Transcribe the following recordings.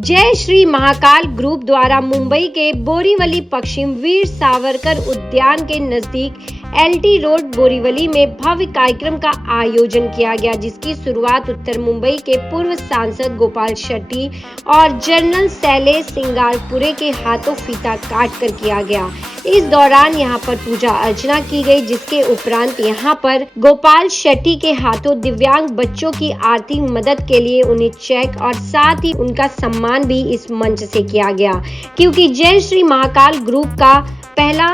जय श्री महाकाल ग्रुप द्वारा मुंबई के बोरीवली पश्चिम वीर सावरकर उद्यान के नजदीक एलटी रोड बोरीवली में भव्य कार्यक्रम का आयोजन किया गया, जिसकी शुरुआत उत्तर मुंबई के पूर्व सांसद गोपाल शेट्टी और जनरल शैलेश सिंगारपुरे के हाथों फीता काट कर किया गया। इस दौरान यहां पर पूजा अर्चना की गई, जिसके उपरांत यहां पर गोपाल शेट्टी के हाथों दिव्यांग बच्चों की आर्थिक मदद के लिए उन्हें चेक और साथ ही उनका सम्मान भी इस मंच से किया गया, क्योंकि जय श्री महाकाल ग्रुप का पहला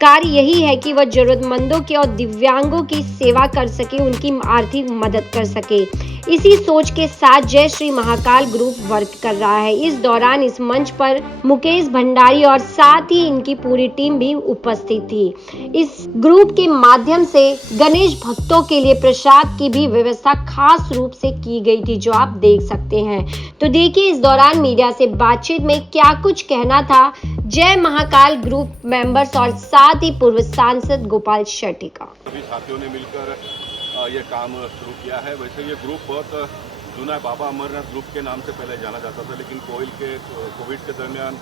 कार्य यही है कि वह जरूरतमंदों की और दिव्यांगों की सेवा कर सके, उनकी आर्थिक मदद कर सके। इसी सोच के साथ जय श्री महाकाल ग्रुप वर्क कर रहा है। इस दौरान इस मंच पर मुकेश भंडारी और साथ ही इनकी पूरी टीम भी उपस्थित थी। इस ग्रुप के माध्यम से गणेश भक्तों के लिए प्रसाद की भी व्यवस्था खास रूप से की गई थी, जो आप देख सकते हैं। तो देखिए इस दौरान मीडिया से बातचीत में क्या कुछ कहना था जय महाकाल ग्रुप मेंबर्स और साथ ही पूर्व सांसद गोपाल शेट्टी का। सभी साथियों ने मिलकर ये काम शुरू किया है। वैसे ये ग्रुप बहुत जुना है, बाबा अमरनाथ ग्रुप के नाम से पहले जाना जाता था, लेकिन कोविड के दरमियान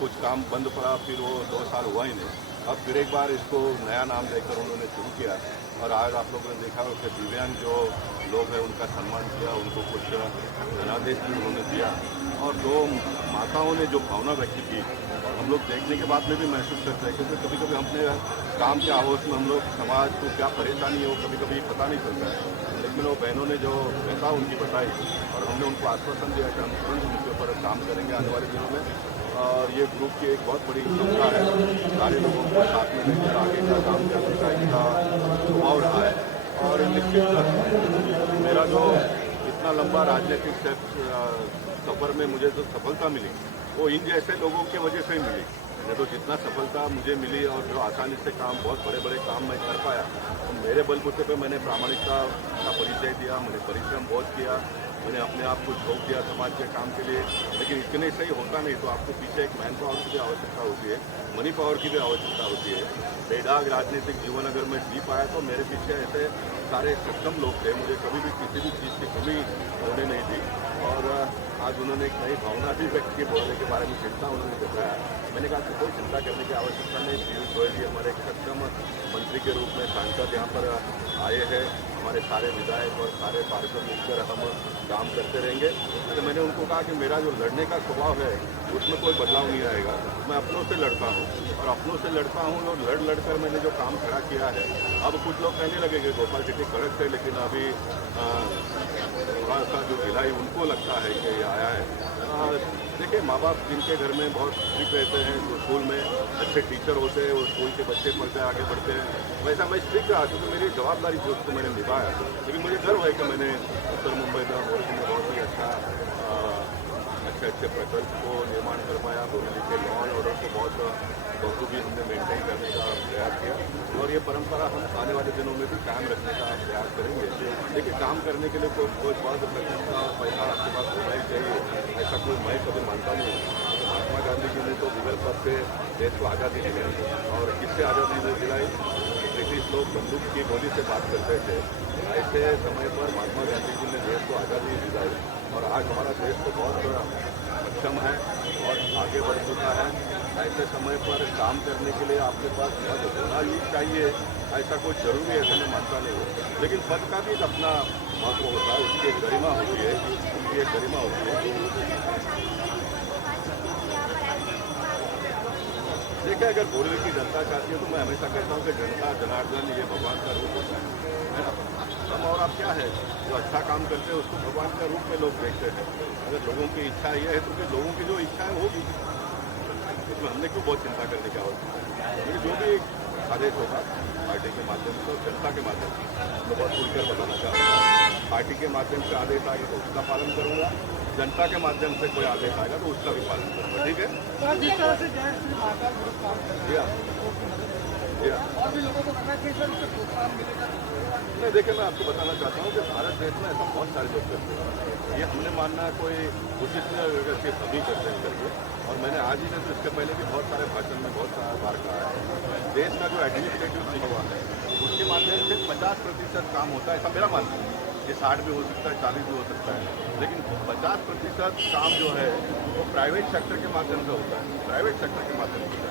कुछ काम बंद पड़ा, फिर वो 2 साल हुआ ही नहीं। अब फिर एक बार इसको नया नाम देकर उन्होंने शुरू किया और आज आप लोगों ने देखा उसके दिव्यांग जो लोग हैं उनका सम्मान किया, उनको कुछ धनादेश भी उन्होंने दिया और 2 माताओं ने जो भावना व्यक्त की हम लोग देखने के बाद में भी महसूस करते हैं, क्योंकि कभी कभी अपने काम के आहोश में हम लोग समाज को क्या परेशानी हो कभी कभी पता नहीं चलता है, लेकिन वो बहनों ने जो व्यथा उनकी बताई और हमने उनको आश्वासन दिया कि हम तुरंत उनके ऊपर काम करेंगे आने वाले दिनों में। और ये ग्रुप की एक बहुत बड़ी क्षमता है, सारे लोगों को साथ में लेकर आगे का काम करने का इनका स्वभाव रहा है। और निश्चित मेरा जो इतना लंबा राजनीतिक सफर में मुझे जो सफलता मिली वो इन जैसे लोगों की वजह से ही मिली। नहीं तो जितना सफलता मुझे मिली और जो आसानी से काम बहुत बड़े बड़े काम मैं कर पाया, तो मेरे बलबूते पे मैंने प्रामाणिकता का परिचय दिया, मैंने परिश्रम बहुत किया, मैंने अपने आप को झोंक दिया समाज के काम के लिए। लेकिन इतने से ही होता नहीं, तो आपको पीछे एक मैन पावर की भी आवश्यकता होती है, मनी पावर की भी आवश्यकता होती है। बेदाग राजनीतिक जीवन अगर मैं जी पाया तो मेरे पीछे ऐसे सारे सक्षम लोग थे, मुझे कभी भी किसी भी चीज़ की कमी होने नहीं दी। और आज उन्होंने एक नई भावना भी व्यक्त की, बोलने के बारे में चिंता उन्होंने बताया। मैंने कहा कि कोई चिंता करने की आवश्यकता नहीं, पीयूष गोयल जी हमारे एक सक्षम मंत्री के रूप में सांसद यहाँ पर आए हैं, हमारे सारे विधायक और सारे पार्षद मिलकर हम काम करते रहेंगे। तो मैंने उनको कहा कि मेरा जो लड़ने का स्वभाव है उसमें कोई बदलाव नहीं आएगा, मैं अपनों से लड़ता हूँ और अपनों से लड़ता हूँ और लड़ कर मैंने जो काम खड़ा किया है। अब कुछ लोग कहने लगे कि गोपाल शेट्टी कड़क थे, लेकिन अभी थोड़ा सा जो ढिलाई उनको लगता है कि आया है। देखिए माँ बाप जिनके घर में बहुत स्ट्रिक्ट रहते हैं, जो स्कूल में अच्छे टीचर होते हैं, वो स्कूल के बच्चे पढ़ते हैं आगे बढ़ते हैं, वैसा मैं स्ट्रिक्ट रहा क्योंकि मेरी जवाबदारी जो उसको मैंने निभाया। लेकिन मुझे गर्व है कि मैंने उत्तर मुंबई में बोरीवली में बहुत ही अच्छे प्रकल्प को निर्माण कर पाया। बोरीवली के लॉ एंड ऑर्डर को बहुत बखूबी हमने मेंटेन करने का प्रयास किया और ये परंपरा हम आने वाले दिनों में भी कायम रखने का प्रयास करेंगे। देखिए काम करने के लिए कोई बहुत प्रतिष्ठा पैसा आपके पास होना ही चाहिए, ऐसा कोई मैं कभी मानता नहीं हूँ। महात्मा गांधी जी ने तो बिगड़ पद से देश को आज़ादी दिलाई और किससे आज़ादी दिलाई? ब्रिटिश लोग बंदूक की गोली से बात करते थे, ऐसे समय पर महात्मा गांधी जी ने देश को आज़ादी दिलाई और आज हमारा देश तो बहुत सक्षम है और आगे बढ़ चुका है। ऐसे समय पर काम करने के लिए आपके पास पद होना ही चाहिए, ऐसा कोई जरूरी ऐसा मैं मानता नहीं हूँ। लेकिन पद का भी एक अपना महत्व होता है, उसकी एक गरिमा होती है, उसकी एक गरिमा होती है। देखिए अगर बोरीवली की जनता चाहती है तो मैं हमेशा कहता हूँ कि जनता जनार्दन ये भगवान का रूप होता है ना। हम और आप क्या है जो अच्छा काम करते हैं उसको भगवान का रूप में लोग देखते हैं। अगर लोगों की इच्छा ये है तो फिर लोगों की जो इच्छा है होगी, उसमें हमने क्यों बहुत चिंता करने की आवश्यकता है। लेकिन जो भी आदेश होगा पार्टी के माध्यम से और जनता के माध्यम से मैं बहुत खुलकर बताना चाहूँगा। पार्टी के माध्यम से आदेश आएगा तो उसका पालन करूँगा, जनता के माध्यम से कोई आदेश आएगा तो उसका भी पालन करूँगा। ठीक है। जिस तरह से जय श्री महाकाल ग्रुप काम कर रहा है और भी लोगों को प्रोत्साहन मिलेगा। नहीं देखिए मैं आपको बताना चाहता हूँ कि भारत देश में ऐसा बहुत सारे लोग करते हैं, ये हमने मानना है कोई उचित नहीं अगर के सभी करते हैं करके। और मैंने आज ही नहीं तो इसके पहले भी बहुत सारे भाषण में बहुत सारा बार कहा है, देश का जो एडमिनिस्ट्रेटिव हुआ है उसके माध्यम से 50% काम होता है, ऐसा मेरा मानना है। ये 60 भी हो सकता है, 40 भी हो सकता है, लेकिन 50% काम जो है वो प्राइवेट सेक्टर के माध्यम से होता है, प्राइवेट सेक्टर के माध्यम से होता है।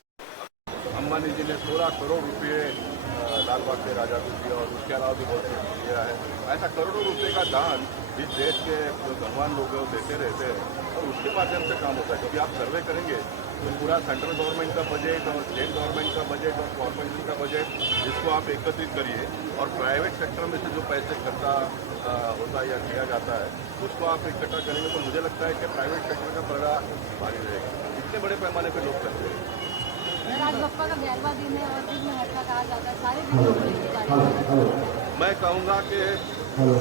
अंबानी जी ने 16 करोड़ रुपये लाल बाग के राजा को दिया और उसके अलावा भी बहुत कुछ दिया है। ऐसा करोड़ों रुपए का दान इस देश के जो धनवान लोग हैं वो देते रहते हैं और उसके माध्यम से काम होता है। क्योंकि आप सर्वे करेंगे तो पूरा सेंट्रल गवर्नमेंट का बजट और स्टेट गवर्नमेंट का बजट और कॉर्पोरेशन का बजट जिसको आप एकत्रित करिए और प्राइवेट सेक्टर में से जो पैसे खर्चा होता है या किया जाता है उसको आप इकट्ठा करेंगे तो मुझे लगता है कि प्राइवेट सेक्टर का पलड़ा भारी रहेगा। इतने बड़े पैमाने पर लोग करते हैं। राजबप्पा का 11वां दिन है और दिन में हत्या कहा जाता है, सारे विघ्नों को लेके जा रहे हैं। मैं कहूँगा कि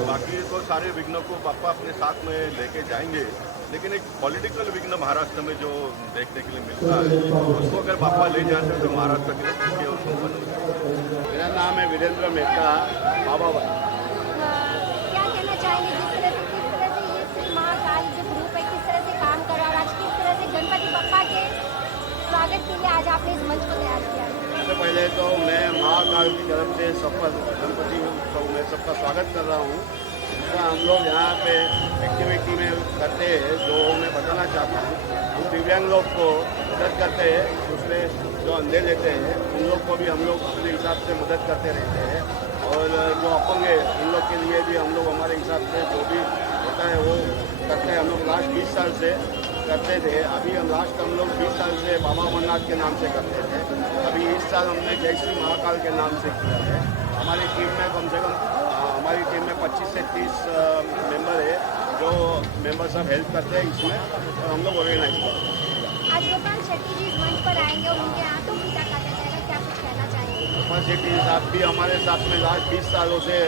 बाकी तो सारे विघ्नों को बापा अपने साथ में लेके जाएंगे, लेकिन एक पॉलिटिकल विघ्न महाराष्ट्र में जो देखने के लिए मिलता है उसको अगर बापा ले जाते हैं तो महाराष्ट्र के लिए खुशी और संपन्न हो जाएगा। मेरा नाम है वीरेंद्र मेहता बाबा। क्या कहना चाहेंगे किस तरह से ये श्री महाकाल जो ग्रुप है किस तरह से काम कर रहा है, आज किस तरह से गणपति बप्पा के स्वागत के लिए आज आपने इस मंच को तैयार किया? सबसे पहले तो मैं महाकाल की तरफ से सबका गणपति उत्सव में सबका स्वागत कर रहा हूँ। दूसरा हम लोग यहाँ पे एक्टिविटी में करते हैं जो मैं बताना चाहता हूँ, हम दिव्यांग लोग को मदद करते हैं, दूसरे जो अंधे लेते हैं उन लोग को भी हम लोग अपने हिसाब से मदद करते रहते हैं और जो अपंग है उन लोग के लिए भी हम लोग हमारे हिसाब से जो भी होता है वो करते हैं। हम लोग लास्ट 20 साल से करते थे, अभी हम लास्ट हम लोग 20 साल से बाबा अमरनाथ के नाम से करते थे, अभी इस साल हमने जय श्री महाकाल के नाम से किया है। हमारी टीम में कम से कम हमारी टीम में 25 से 30 मेंबर है जो मेंबर सब हेल्प करते हैं इसमें और हम लोग ऑर्गेनाइज करते हैं। आज गोपाल शेट्टी जी इस मंच पर आएंगे और उनके हाथों पूजा काटा जाएगा, क्या कुछ कहना चाहेंगे? गोपाल शेट्टी साहब भी हमारे साथ में लास्ट 20 सालों से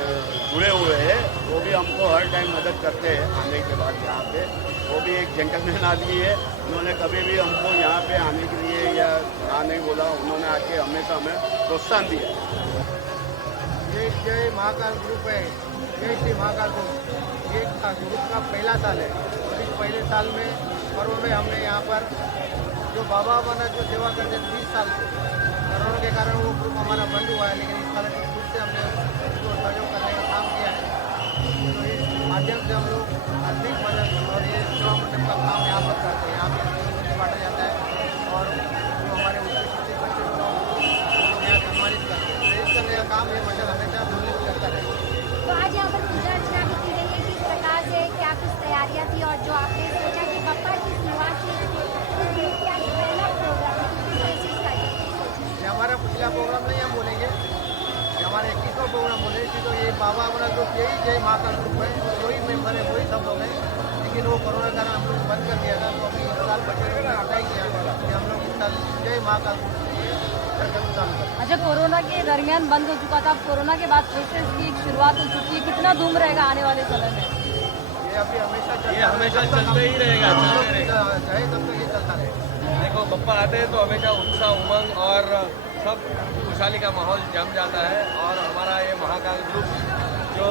जुड़े हुए हैं, वो भी हमको हर टाइम मदद करते हैं आने के बाद यहाँ पे। वो भी एक जेंटलमैन आदमी है, उन्होंने कभी भी हमको यहाँ पे आने के लिए या ना नहीं बोला, उन्होंने आके हमेशा हमें प्रोत्साहन दिया। ये जय महाकाल ग्रुप है, जय श्री महाकाल ग्रुप, ये ग्रुप का पहला साल है और इस पहले साल में पर्व में हमने यहाँ पर जो बाबा अमरनाथ जो सेवा करते हैं 20 साल से, कोरोना के कारण वो ग्रुप हमारा बंद हुआ है, लेकिन इस साल खुद से हमने उसको सहयोग करने का काम किया है। तो इस माध्यम से हम लोग आर्थिक मदद और ये सेवा मंडप का काम यहाँ पर करते हैं। यहाँ पर बांटा जाता है और जो हमारे उच्च शिक्षित बच्चे लोग यहाँ सम्मानित करते हैं। इस करने का काम ये मंडल हमेशा करता रहेगा। तो आज यहाँ पर पूजा अर्चना भी की गई है, किस प्रकार से क्या कुछ तैयारियाँ थी और जो आपने सोचा कि बप्पा की निवास पहला प्रोग्राम ये हमारा पिछला प्रोग्राम नहीं हम बोलेंगे, ये हमारा 21वां प्रोग्राम बोलेंगे। तो ये बाबा अमरनाथ ग्रुप यही जय महाकाल ग्रुप है, वही मेंबर है, वही सब लोग हैं, लेकिन वो कोरोना के कारण हम लोग बंद कर दिया था। तो अभी इस साल बच्चे हटा ही किया कि हम लोग इस साल जय महाकाल ग्रुप के लिए कार्यक्रम चालू करें। अच्छा, कोरोना के दरमियान बंद हो चुका था, अब कोरोना के बाद फिर से इसकी एक शुरुआत हो चुकी है, कितना धूम रहेगा आने वाले समय में? ये अभी हमेशा चलते ही रहेगा, चाहे तब तक ये चलता रहेगा। देखो बप्पा आते हैं तो हमेशा उत्साह उमंग और सब खुशहाली का माहौल जम जाता है। और हमारा ये महाकाल ग्रुप जो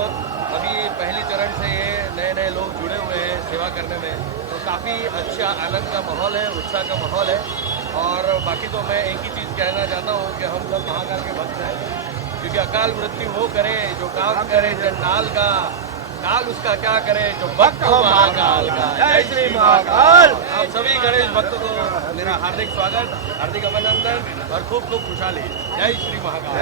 अभी पहली चरण से ये नए नए लोग जुड़े हुए हैं सेवा करने में, तो काफ़ी अच्छा आनंद का माहौल है, उत्साह का माहौल है। और बाकी तो मैं एक ही चीज़ कहना चाहता हूँ कि हम सब महाकाल के भक्त हैं, क्योंकि अकाल मृत्यु वो करे जो काम करे, जंडाल का काल उसका क्या करे जो भक्त हो महाकाल का। जय श्री महाकाल। आप सभी गणेश भक्तों को मेरा हार्दिक स्वागत, हार्दिक अभिनंदन और खूब खूब खुशहाली। जय श्री महाकाल।